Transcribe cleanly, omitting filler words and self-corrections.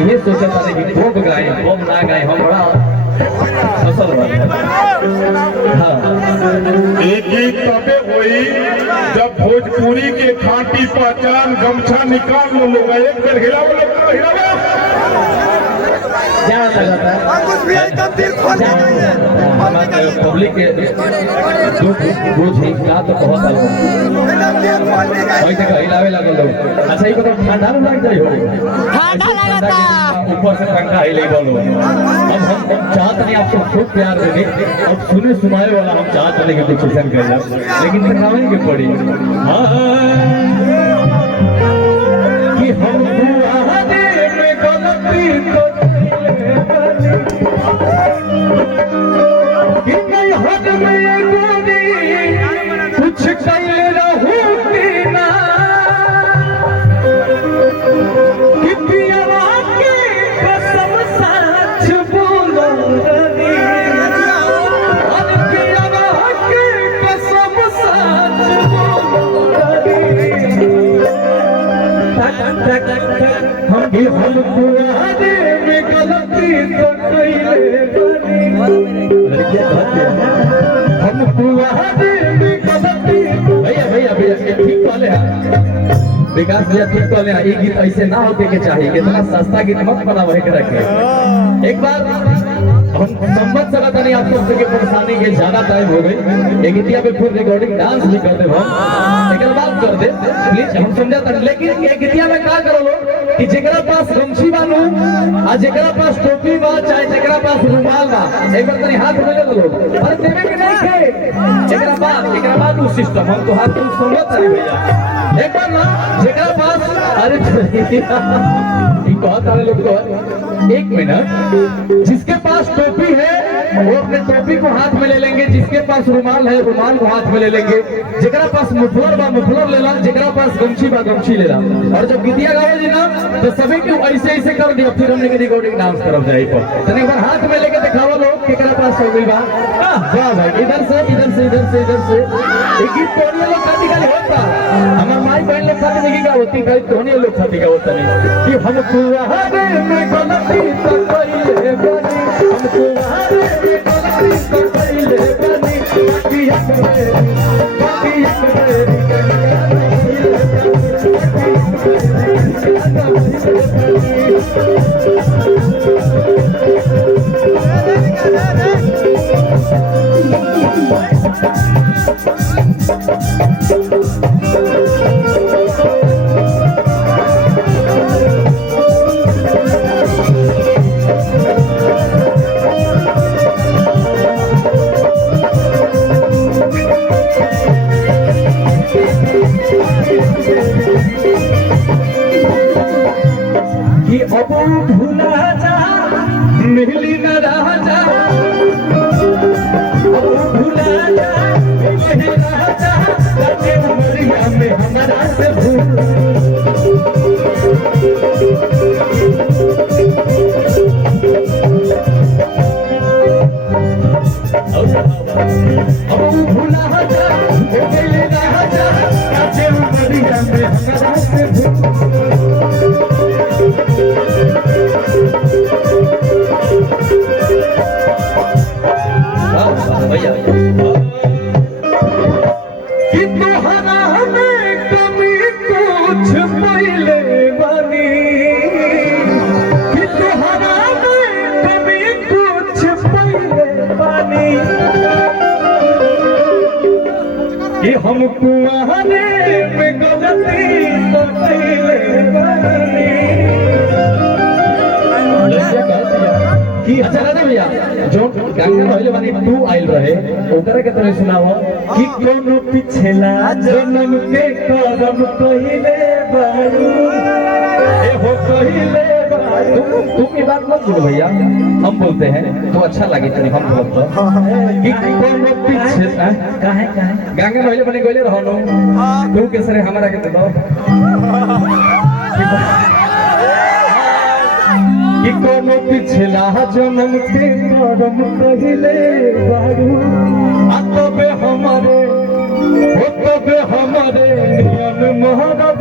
इन्हें सोचा था कि खूब गाए खूब ना गाए हम बड़ा फसल हाँ एक ही तबे हुई जब भोजपुरी के खाटी पहचान गमछा निकाल लो लोग एक बेर हिलाओ पब्लिक के बोझ का तो बहुत हिलावे लगे लोग। अच्छा ये बताओ ठंडा में लग जाए हो ऊपर से पंखा हिले बोलो। अब हम चाहते नहीं आपको खूब प्यार देने अब सुने सुनाए वाला हम चाहते नहीं कि कुछ सेशन कर लेकिन दिखाने की पड़ी हाँ कि हम कुछ कल रहूं ना कि पियवा के कसम सच बोलो पियवा के कसम सच बोलो हम पुराने में गलती तो कइले हम पुराने में गलती भैया भैया भैया ठीक वाले हैं विकास भैया ठीक वाले हैं। ये गीत ऐसे ना होके के चाहिए इतना सस्ता गीत मत बनाओ के रखे। एक बार हम संबंध सकता नहीं आप सबसे के परेशानी के ज्यादा टाइम हो गई एक गीतिया पे फिर रिकॉर्डिंग डांस भी कर दे हम एक बात कर दे प्लीज हम समझाता लेकिन एक गीतिया में क्या करो लोग कि जेकरा पास गमछी बानू आ जेकरा पास टोपी बा चाहे जेकरा पास रुमाल बा एक बार तनी हाथ में ले लो अरे देवे के नहीं के जेकरा पास उ सिस्टम हम तो हाथ में समझत रही भैया एक बार ना जेकरा पास अरे ये बहुत सारे लोग को एक मिनट जिसके पास टोपी है वो अपने टोपी को हाथ में ले लेंगे जिसके पास रुमाल है रुमाल को हाथ में ले लेंगे जेकरा पास मुफलर बा मुफलर ले ला जेकरा पास गमछी बा गमछी ले ला और जब गीतिया गावे जी ना तो सभी को ऐसे ऐसे कर दिया फिर हमने के रिकॉर्डिंग डांस करब जाए पर तो एक बार हाथ में लेके दिखावा लोग केकरा पास हो गई बा वाह भाई इधर से ये गीत तोड़िए लोग खाती का होता हमार माई बहन लोग खाती नहीं का होती खाली तोड़िए लोग खाती का होता नहीं कि हम पुराने में गलती तो कइले बनी हम पुराने में गलती तो कइले बनी बाकी भूला जा मिली न राजा भूला जा मिली राजा उमरिया में हमारा से भूल भूला जा मिली राजा उमरिया में हमारा से भूल भैया कि तोहरा हमें कमी कुछ पहले बनी कि तोहरा हमें कमी कुछ पहले बनी कि हम तुम्हारे पे गलती तो पहले बनी कि अच्छा ना भैया जो गाना पहले वाली 2 आइल रहे ओकरा के तरह सुनाओ कि कोनो पिछला जन्म के करम कहिले बारू ए हो कहिले बारू तुम ये बात मत बोलो भैया हम बोलते हैं तो अच्छा लगे तनी हम बोलते कि कोनो पिछला काहे गाना पहले बने गइले रहनो तू केसरे हमरा के दो कि कोनो पिछला जन्म के करम कहिले बारू तबे हमारे नियन महाराज